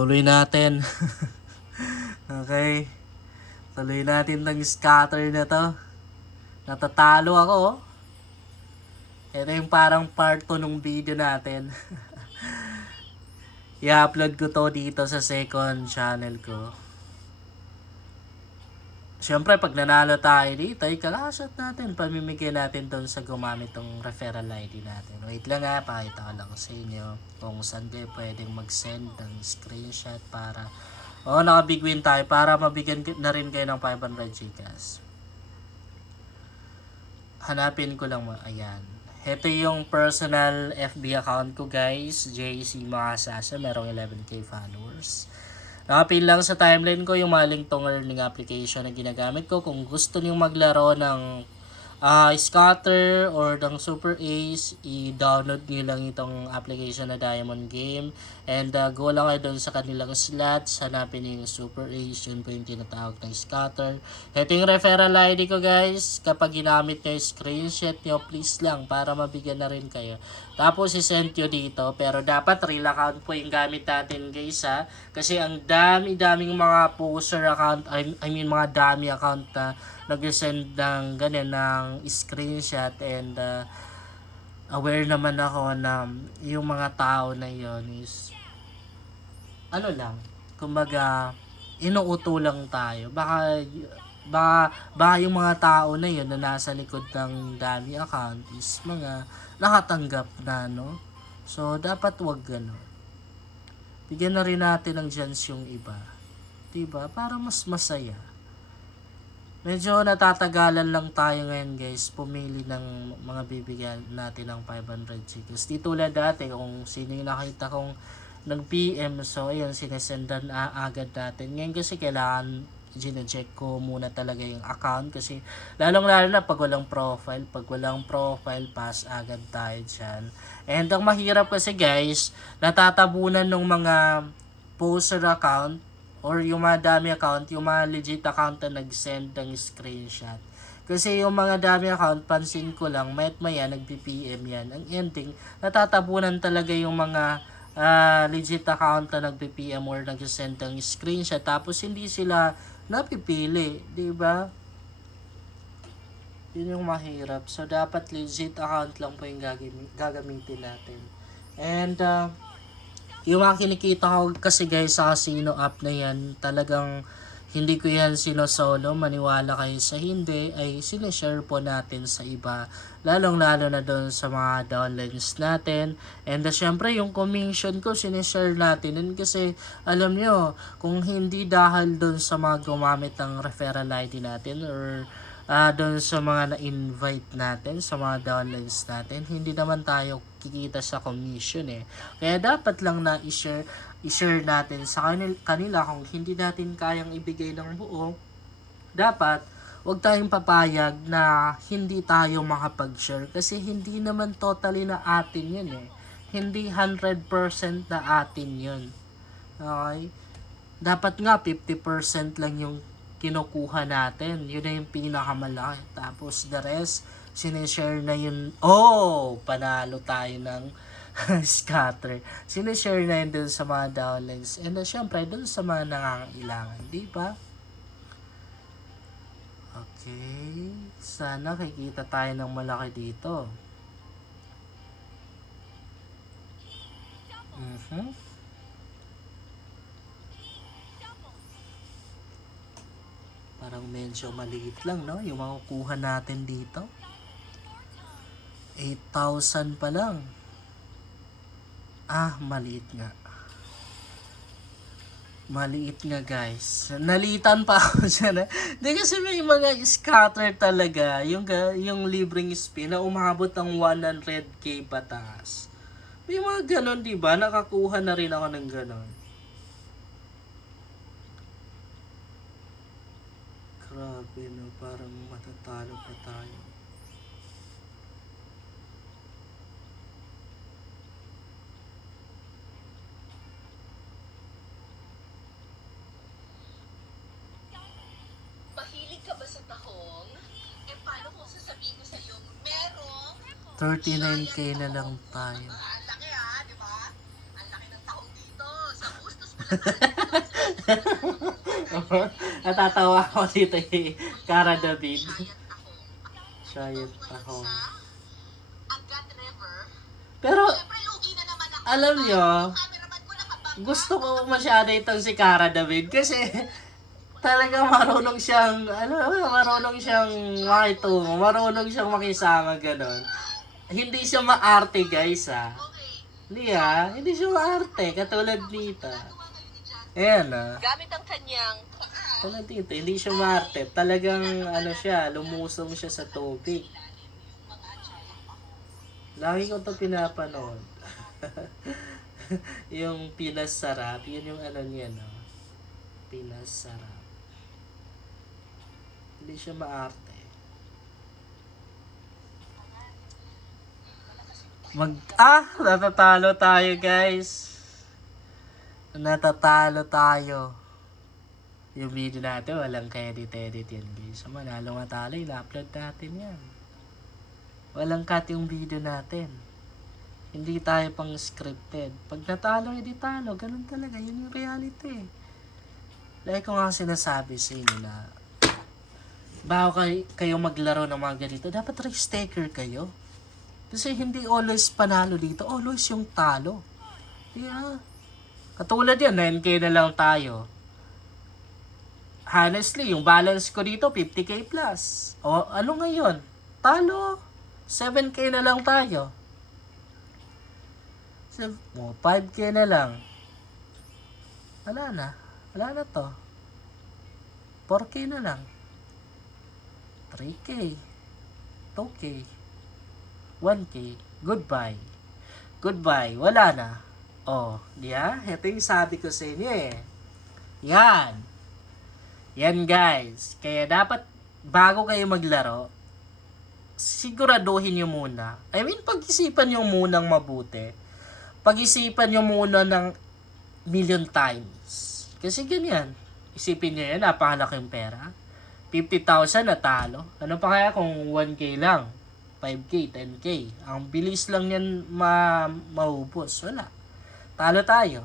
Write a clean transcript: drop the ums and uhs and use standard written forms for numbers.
Tuloy natin. Okay. Tuloy natin tong scatter na to. Natatalo ako. Ito yung parang part 2 nung video natin. I-upload ko to dito sa second channel ko. Siyempre, pag nanalo tayo dito, ikalasot natin. Pamimigay natin doon sa gumamit tong referral ID natin. Wait lang ha, pakita ko lang sa inyo kung saan kayo pwedeng mag-send ng screenshot para naka-big win tayo para mabigyan na rin kayo ng 500 Gcash. Hanapin ko lang mo. Ayan. Ito yung personal FB account ko guys. JC Makasasa. Merong 11k followers. Nakapin lang sa timeline ko yung maling tong earning application na ginagamit ko. Kung gusto niyo maglaro ng scatter or ng Super Ace, i-download niyo lang itong application na Diamond Game. And go lang kayo doon sa kanilang slots. Hanapin niyo yung Super Ace. Yun po yung tinatawag na scatter. Ito yung referral ID ko guys. Kapag ginamit niyo yung screenshot niyo, please lang para mabigyan na rin kayo. Tapos i-send nyo dito. Pero dapat real account po yung gamit natin guys ha. Kasi ang dami-daming mga poster account, I mean mga dummy account na nag-send ng ganyan ng screenshot. And aware naman ako na yung mga tao na yon is lang, kumbaga inuuto lang tayo. Baka yung mga tao na yun na nasa likod ng dummy account is mga nakatanggap na, no? So, dapat wag gano'n. Bigyan na rin natin ng chance yung iba. Diba? Para mas masaya. Medyo natatagalan lang tayo ngayon guys. Pumili ng mga bibigyan natin ng 500 Gcash. Di tulad dati kung sino yung nakita kong nag-PM. So, ayun, sinesendan agad natin. Ngayon kasi kailangan gina-check ko muna talaga yung account kasi lalong-lalo na pag walang profile, pass agad tayo dyan. And ang mahirap kasi guys, natatabunan ng mga poster account or yung mga dami account, yung mga legit account na nag-send ng screenshot. Kasi yung mga dami account, pansin ko lang, maya nag-PPM yan. Ang ending, natatabunan talaga yung mga legit account na nag-PPM or nag-send ng screenshot tapos hindi sila napipili, di ba? Yun yung mahirap. So, dapat legit account lang po yung gagamitin natin. And, yung mga kinikita ko kasi guys sa casino app na yan, talagang hindi ko yan sinosolo, maniwala kayo sa hindi, ay sinishare po natin sa iba. Lalong-lalo na doon sa mga downlines natin. And syempre yung commission ko, sinishare natin. And kasi alam nyo, kung hindi dahil doon sa mga gumamit ng referral ID natin or doon sa mga na-invite natin, sa mga downlines natin, hindi naman tayo kikita sa commission eh. Kaya dapat lang na i-share natin sa kanila kung hindi natin kayang ibigay ng buo. Dapat, huwag tayong papayag na hindi tayo makapag-share kasi hindi naman totally na atin yun eh. Hindi 100% na atin yun. Okay? Dapat nga 50% lang yung kinukuha natin. Yun na yung pinakamalaki. Tapos the rest, sinishare na yun. Panalo tayo ng scatter. Sinishare na yun dun sa mga downlines. And syempre, dun sa mga nangangailangan. Di ba? Okay. Sana kikita tayo ng malaki dito. Parang medyo maliit lang, no? Yung makukuha natin dito. 8,000 pa lang. Maliit nga. Maliit nga guys. Nalitan pa ako dyan. Hindi kasi may mga scatter talaga. Yung libreng spin na umabot ng 100k pataas. May mga ganon, diba? Nakakuha na rin ako ng ganon. Grabe, no? Parang matatalo pa tayo. Mahilig ka ba sa tahong? Paano kung sasabihin ko sa iyo, merong 39k na lang tayo. Ang laki di ba? Ang laki ng tahong dito. Sa Bustos, Natatawa ako dito Cara David. Giant Giant tahong. tahong. Agat River. Pero, Siyempre, lugi na naman ako. alam nyo, Cameraman ko nakabangga. gusto ko masyado itong si Cara David kasi talagang marunong siyang, marunong siyang makitungo, marunong siyang makisama, ganon. Hindi siya maarte, guys, ha. Okay. Hindi siya maarte, katulad nito. Ayan, Gamit ang kanyang Tulad dito, hindi siya maarte. Talagang, lumusong siya sa tubig. Lagi ko ito pinapanood. Yung Pinas Sarap, yun yung niya, no? Pinas Sarap. Hindi siya maarte. Natatalo tayo, guys. Natatalo tayo. Yung video natin, walang ka-edit-edit yan, guys. So, manalo nga talo, ina-upload natin yan. Walang cut yung video natin. Hindi tayo pang scripted. Pag natalo, edi talo. Ganun talaga. Yun yung reality. Like ko nga sinasabi sa inyo na bago kayo maglaro ng mga ganito, dapat risk taker kayo. Kasi hindi always panalo dito. Always yung talo. Yeah. Katulad yan, 9K na lang tayo. Honestly, yung balance ko dito, 50K plus. O ano ngayon? Talo. 7K na lang tayo. 5K na lang. Wala na. Wala na to. 4K na lang. 3K. 2K. 1K. Goodbye. Goodbye. Wala na. Ito yung sabi ko sa inyo eh. Yan. Yan guys. Kaya dapat bago kayo maglaro, siguraduhin nyo muna. Pag-isipan nyo munang mabuti. Pag-isipan nyo muna ng million times. Kasi ganyan. Isipin nyo yan, napakalaking pera. 50,000 natalo. Ano pa kaya kung 1K lang? 5K, 10K. Ang bilis lang yan maubos. Wala. Talo tayo.